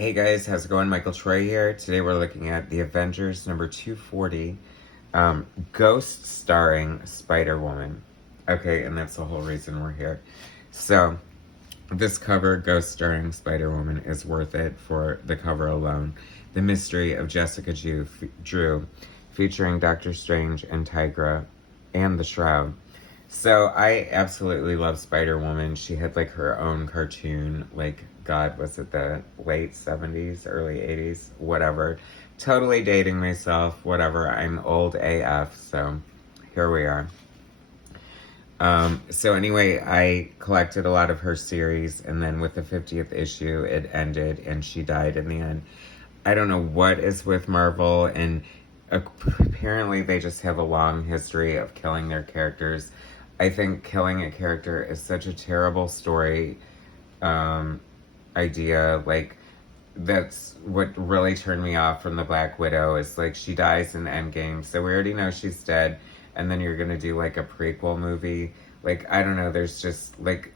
Hey guys, how's it going? Michael Troy here. Today we're looking at the Avengers number 240, Ghost starring Spider-Woman. Okay, and that's the whole reason we're here. So, this cover, Ghost starring Spider-Woman, is worth it for the cover alone. The Mystery of Jessica Drew, featuring Doctor Strange and Tigra, and the Shroud. So I absolutely love Spider-Woman. She had like her own cartoon, like, God, was it the late 70s, early 80s, whatever. Totally dating myself, whatever. I'm old AF, so here we are. So anyway, I collected a lot of her series, and then with the 50th issue, it ended, and she died in the end. I don't know what is with Marvel, and apparently they just have a long history of killing their characters. I think killing a character is such a terrible story idea. Like, that's what really turned me off from the Black Widow, is like she dies in Endgame, so we already know she's dead, and then you're gonna do like a prequel movie. Like, I don't know, there's just like,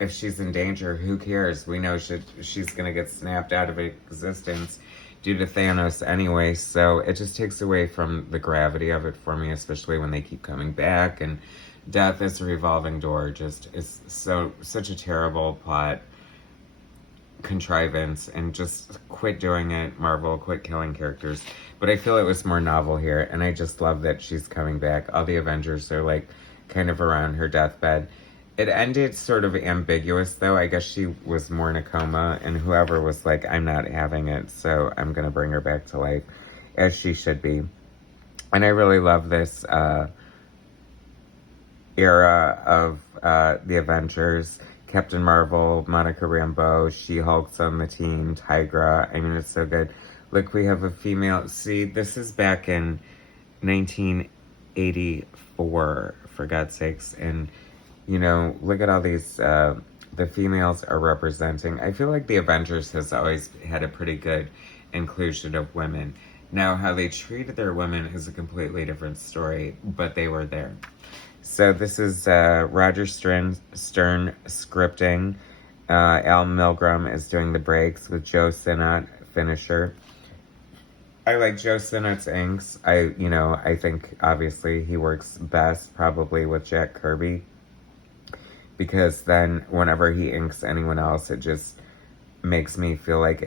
if she's in danger, who cares? We know she's gonna get snapped out of existence due to Thanos anyway, so it just takes away from the gravity of it for me, especially when they keep coming back, and death is a revolving door. Just is such a terrible plot contrivance, and just quit doing it, Marvel. Quit killing characters. But I feel it was more novel here, and I just love that she's coming back. All the Avengers are like kind of around her deathbed. It ended sort of ambiguous, though. I guess she was more in a coma, and whoever was like, I'm not having it, so I'm gonna bring her back to life, as she should be. And I really love this era of the Avengers. Captain Marvel, Monica Rambeau, She-Hulk's on the team, Tigra. I mean, it's so good. Look, we have a female. See, this is back in 1984, for God's sakes. And, you know, look at all these, the females are representing. I feel like the Avengers has always had a pretty good inclusion of women. Now, how they treated their women is a completely different story, but they were there. So this is Roger Stern scripting. Al Milgrom is doing the breaks with Joe Sinnott, finisher. I like Joe Sinnott's inks. I think obviously he works best probably with Jack Kirby, because then whenever he inks anyone else, it just makes me feel like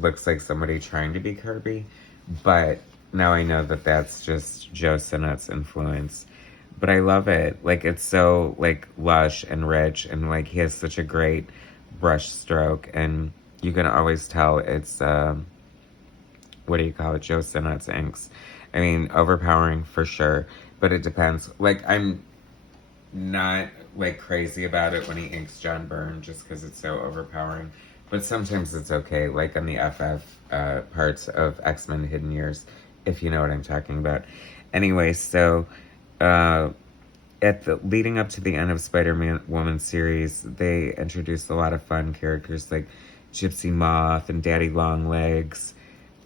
looks like somebody trying to be Kirby. But now I know that that's just Joe Sinnott's influence. But I love it. Like, it's so, like, lush and rich, and, like, he has such a great brush stroke, and you can always tell it's, Joe Sinnott's inks. I mean, overpowering for sure, but it depends. Like, I'm not, like, crazy about it when he inks John Byrne, just because it's so overpowering, but sometimes it's okay, like on the FF parts of X-Men Hidden Years, if you know what I'm talking about. Anyway, so leading up to the end of Spider-Woman series, they introduced a lot of fun characters like Gypsy Moth and Daddy Longlegs,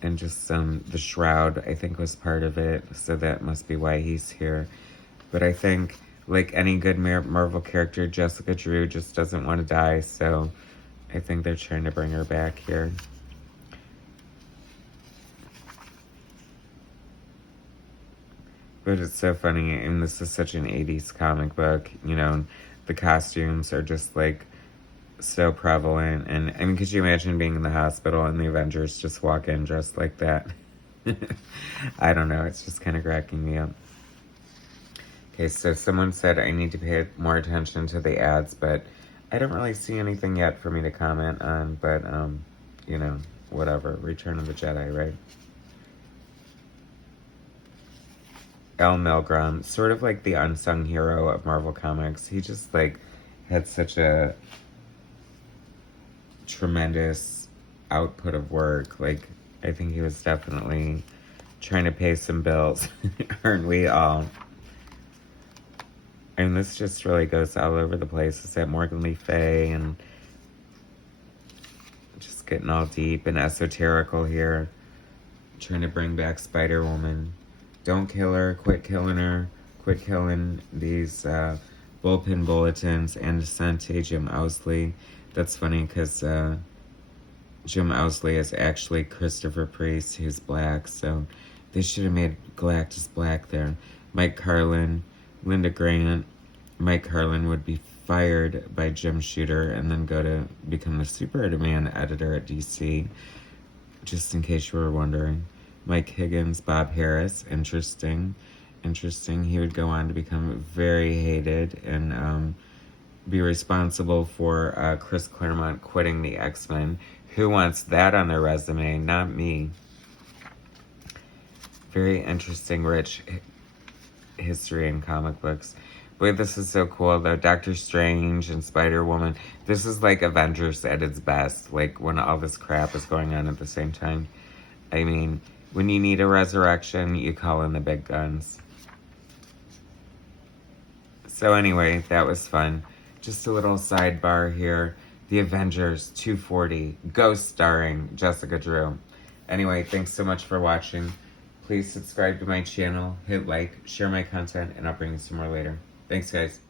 and just the Shroud, I think, was part of it, so that must be why he's here. But I think, like any good Marvel character, Jessica Drew just doesn't want to die, so I think they're trying to bring her back here. But it's so funny, and this is such an 80s comic book, you know, the costumes are just, like, so prevalent, and, I mean, could you imagine being in the hospital and the Avengers just walk in dressed like that? I don't know, it's just kind of cracking me up. Okay, so someone said I need to pay more attention to the ads, but I don't really see anything yet for me to comment on, but, you know, whatever, Return of the Jedi, right? Al Milgrom, sort of like the unsung hero of Marvel Comics. He just, like, had such a tremendous output of work. Like, I think he was definitely trying to pay some bills. Aren't we all? And this just really goes all over the place. It's at Morgan Le Fay, and just getting all deep and esoterical here. Trying to bring back Spider-Woman. Don't kill her, quit killing her, quit killing these bullpen bulletins, and sent to Jim Owsley. That's funny, because Jim Owsley is actually Christopher Priest, who's black, so they should have made Galactus black there. Mike Carlin, Linda Grant. Mike Carlin would be fired by Jim Shooter and then go to become the Superman editor at DC, just in case you were wondering. Mike Higgins, Bob Harris, interesting. He would go on to become very hated and be responsible for Chris Claremont quitting the X-Men. Who wants that on their resume? Not me. Very interesting, rich history in comic books. Boy, this is so cool, though. Doctor Strange and Spider-Woman. This is like Avengers at its best, like when all this crap is going on at the same time. I mean, when you need a resurrection, you call in the big guns. So anyway, that was fun. Just a little sidebar here. The Avengers 240, Ghost starring Jessica Drew. Anyway, thanks so much for watching. Please subscribe to my channel, hit like, share my content, and I'll bring you some more later. Thanks, guys.